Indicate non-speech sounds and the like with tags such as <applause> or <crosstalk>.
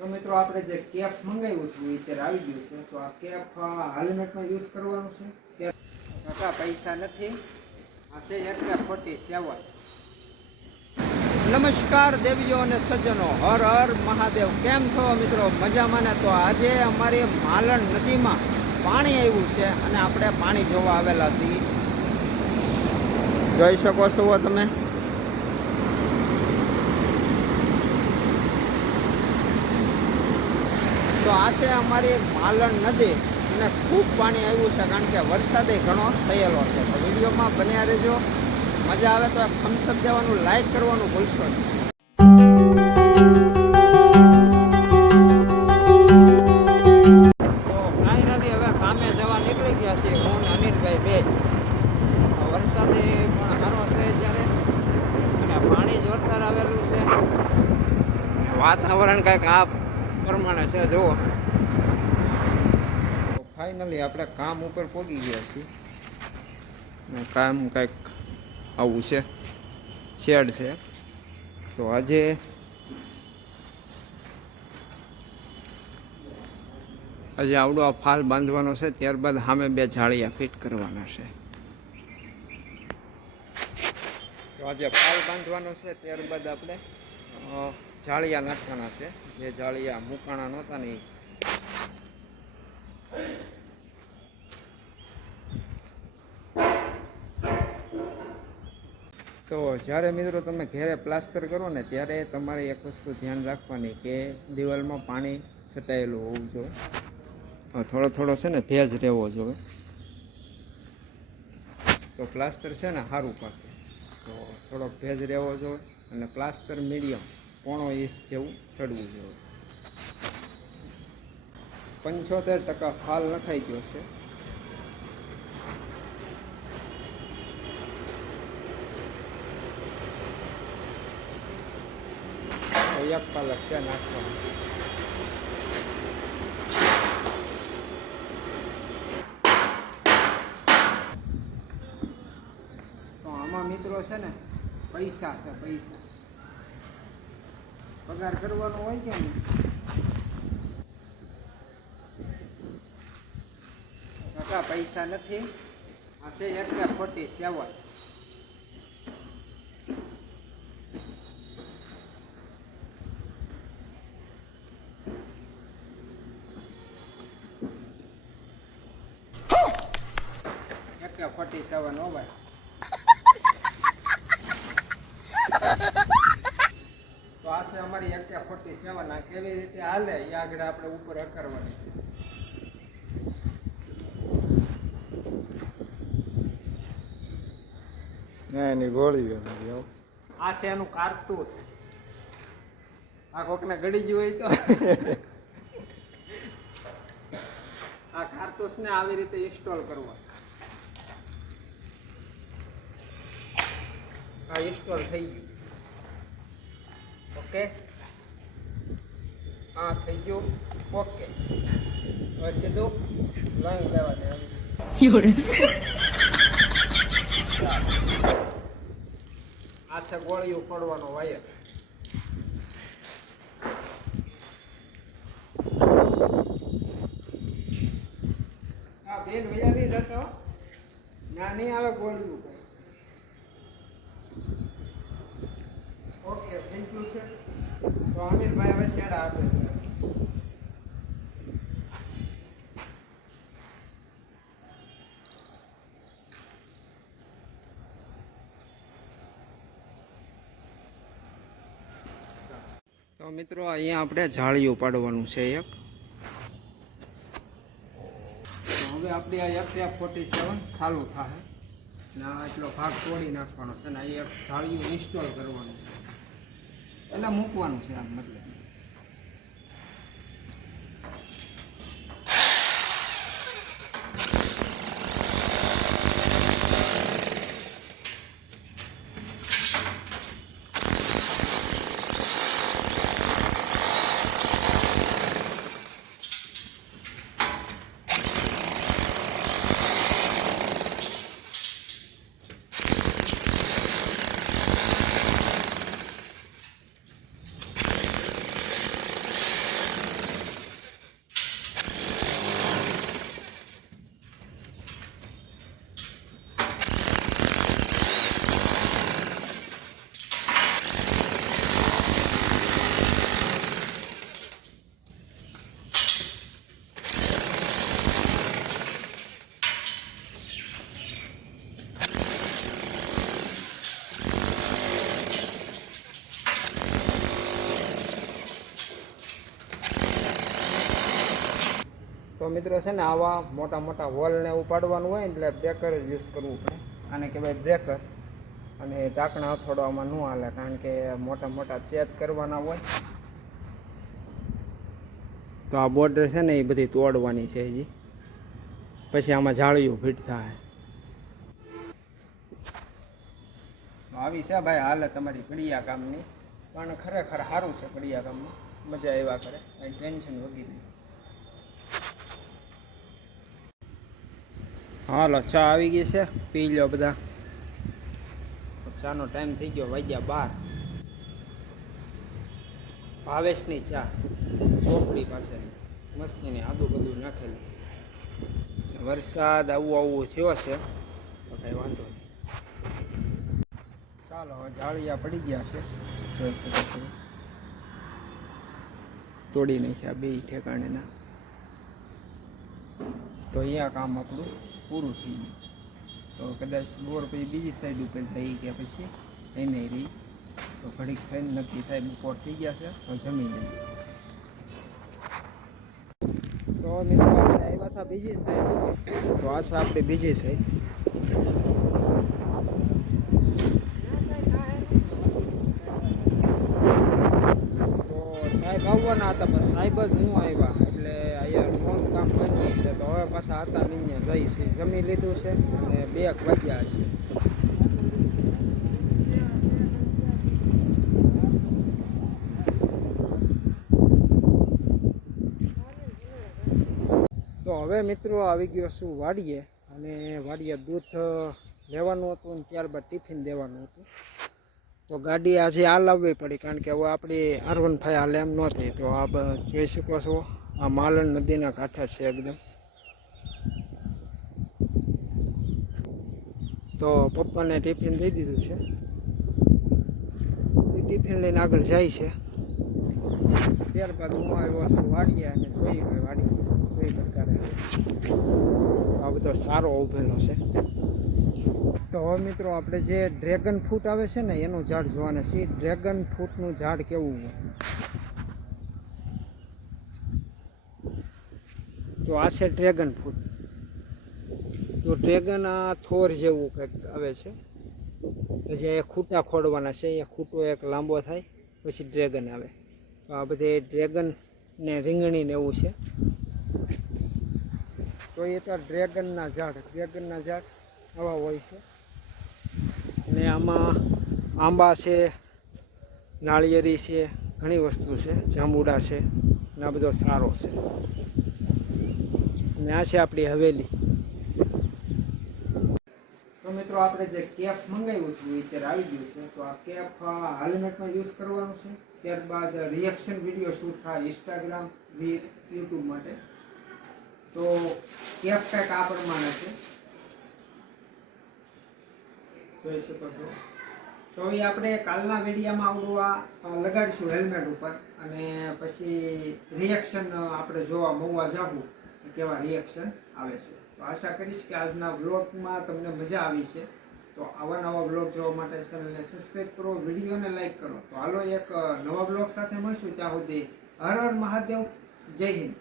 તો મિત્રો આપણે જે કેપ મંગાવ્યું હતું એ અત્યારે આવી ગયું છે. તો આ કેપ હેલ્મેટમાં યુઝ કરવાનું છે. કે કાકા, પૈસા નથી. આ છે એક ફોર્ટી સેવન નમસ્કાર દેવીઓ અને સજ્જનો. હર હર મહાદેવ. કેમ છો મિત્રો? મજામાં ને? તો આજે અમારી માલણ નદીમાં પાણી આવ્યું છે અને આપણે પાણી જોવા આવેલા છીએ. જોઈ શકો છો તમે? તો આ છે અમારી માલણ નદી અને ખૂબ પાણી આવ્યું છે કારણ કે વરસાદે ઘણો થયેલો છે. તો વિડીયોમાં બન્યા રહેજો. મજા આવે તો થમ્સઅપ દેવાનું લાઈક કરવાનું ભૂલશો નહીં. વાતાવરણ કંઈક આ પ્રમાણે છે, જુઓ. ફાઇનલી આપણે કામ ઉપર પહોંચી ગયા છીએ. કામ કંઈક આવું છે, શેડ છે. તો આજે આજે આવડો આ ફાલ બાંધવાનો છે, ત્યારબાદ સામે બે જાળિયા ફિટ કરવાના છે. તો આજે ફાલ બાંધવાનો છે, ત્યારબાદ આપણે જાળિયા નાખવાના છે. જે જાળિયા મૂકાણા નહોતા ને તો જ્યારે મિત્રો તમે ઘેરે પ્લાસ્ટર કરો ને ત્યારે તમારે એક વસ્તુ ધ્યાન રાખવાની કે દિવાલમાં પાણી છટાયેલું હોવું જોઈએ. થોડો થોડો છે ને ભેજ રહેવો જોઈએ. તો પ્લાસ્ટર છે ને સારું પાકે. તો થોડોક ભેજ રહેવો જોઈએ. અને પ્લાસ્ટર મીડિયમ પોણો ઇંચ જેવું ચડવું જોઈએ. પંચોતેર ટકા ફાલ નખાઈ ગયો છે. એક કલાક છે નાખવાનું. મિત્રો છે ને, પૈસા છે, પૈસા. પગાર કરવાનો હોય કે કાકા, પૈસા નથી. આ છે એક ફોર્ટી સેવન. એક ફોર્ટી સેવન હો ભાઈ. <laughs> તો આ છે અમારી એક ફોર્ટી સેવન. આ કેવી રીતે હાલે એ આગળ આપણે ઉપર કરવાની છે. ના એની ગોળી આ છે એનું કારતૂસ. આ કોકને ગળી ગયું હોય તો. <laughs> આ કારતૂસને આવી રીતે ઇન્સ્ટોલ કરવો. આ ઇન્સ્ટોલ થઈ ગયું. ઓકે? હા થઈ ગયું. ઓકે. હવે સીધું લંગ લેવા દે. આ છે ગોળીઓ પડવાનો વાયર. આ બેન વયા નહીં જતો? ના નહીં આવે ગોળીઓ ઓકે થેન્ક યુ છે તો અમીરભાઈ હવે શેડા આપે છે તો મિત્રો, અહીંયા આપણે જાળીઓ પાડવાનું છે એક. તો હવે આપણી આ એક ફોર્ટી સેવન ચાલુ થાય. ને આ એટલો ભાગ તોડી નાખવાનો છે ને આ એક જાળીઓ ઇન્સ્ટોલ કરવાનું છે. એટલે મૂકવાનું છે આમ મતલબ. તો મિત્રો છે ને આવા મોટા મોટા વોલને ઉપાડવાનું હોય એટલે બ્રેકર જ યુઝ કરવું પડે. આને કહેવાય બ્રેકર અને ઢાંકણા હથોડવામાં ન હાલે કારણ કે મોટા મોટા ચેત કરવાના હોય. તો આ બોર્ડર છે ને એ બધી તોડવાની છે હજી. પછી આમાં જાળીઓ ફિટ થાય. આવી છે ભાઈ હાલે તમારી ઘડિયા કામની પણ ખરેખર સારું છે ઘડિયા કામમાં મજા આવ્યા કરે. કંઈ ટેન્શન વગી હાલો, ચા આવી ગઈ છે. પી લો બધા. ચાનો ટાઈમ થઈ ગયો, વાગ્યા બાર. ભાવેશની ચા ચોકડી પાસેની. મસ્તીની આદુ બધું નાખેલી. વરસાદ આવું આવું થયો છે, તો કાંઈ વાંધો નહીં. ચાલો, હવે જાળિયા પડી ગયા છે. જોઈ શકો છો. તોડી નાખ્યા બે ઠેકાણેના. તો અહીંયા કામ આપણું પૂરું થઈ ગયું તો કદાચ બોર પછી બીજી સાઈડ ઉપર જઈ ગયા પછી એને રહી તો ઘડીક થઈને નક્કી થાય બપોર થઈ ગયા છે, તો જમી લઈએ. તો મિત્રો આવ્યા હતા બીજી સાઈડ તો આ છે આપણી બીજી સાઈડ સાહેબ આવવાના હતા, પણ સાહેબ જ હું આવ્યા. એટલે ફોન કામ કરવું છે, તો હવે પાછા હતા નહીં જઈ છે. જમી લીધું છે અને બે વાગ્યા છે. તો હવે મિત્રો આવી ગયો છું વાડીએ અને વાડીએ દૂધ લેવાનું હતું અને ત્યારબાદ ટિફિન દેવાનું હતું. તો ગાડી આજે આ લાવવી પડી કારણ કે હવે આપણી આર વન ફાઈ હાલે એમ ન થઈ તો આ બ- જોઈ શકો છો. આ માલણ નદીના કાંઠા છે એકદમ. તો પપ્પાને ટિફિન દઈ દીધું છે. ટિફિન લઈને આગળ જાય છે. ત્યારબાદ હું આવ્યો છું વાડીએ અને જોઈ હોય વાડી કોઈ પ્રકારે આ બધો સારો ઉભેલો છે. તો હવે મિત્રો, આપણે જે ડ્રેગન ફ્રૂટ આવે છે ને, એનું ઝાડ જોવાના છીએ. ડ્રેગન ફ્રૂટનું ઝાડ કેવું હોય? તો આ છે ડ્રેગન ફ્રૂટ તો ડ્રેગન આ થોર જેવું કંઈક આવે છે. પછી એ ખૂટા ખોડવાના છે એ ખૂટો એક લાંબો થાય, પછી ડ્રેગન આવે. તો આ બધે ડ્રેગન ને રીંગણી એવું છે. તો એ તો ડ્રેગનના ઝાડ ડ્રેગનના ઝાડ આવા હોય છે. ને આમાં આંબા છે, નાળિયેરી છે, ઘણી વસ્તુ છે, જાંબુડા છે, ને આ બધો સારો છે. ને આ છે આપણી હવેલી. તો મિત્રો, આપણે જે કેપ મંગાવ્યું હતું એ અત્યારે આવી ગયું છે. તો આ કેપ હાલમેટમાં યુઝ કરવાનું છે. ત્યારબાદ રિએક્શન વીડિયો શૂટ થાય ઇન્સ્ટાગ્રામ યુટ્યુબ માટે. તો કેપ કંઈક આ પ્રમાણે છે. જોઈ શકો છો. તો હવે આપણે કાલના વિડીયામાં આવડું આ લગાડીશું હેલ્મેટ ઉપર. અને પછી રિએક્શન આપણે જોવા મહુવા જાવું કેવા રિએક્શન આવે છે. તો આશા કરીશ કે આજના વ્લોગમાં તમને મજા આવી છે. તો આવા નવા બ્લોગ જોવા માટે ચેનલને સબસ્ક્રાઈબ કરો વિડીયોને લાઈક કરો. તો હાલો એક નવા બ્લોગ સાથે મળશું. ત્યાં સુધી હર હર મહાદેવ. જય હિન્દ.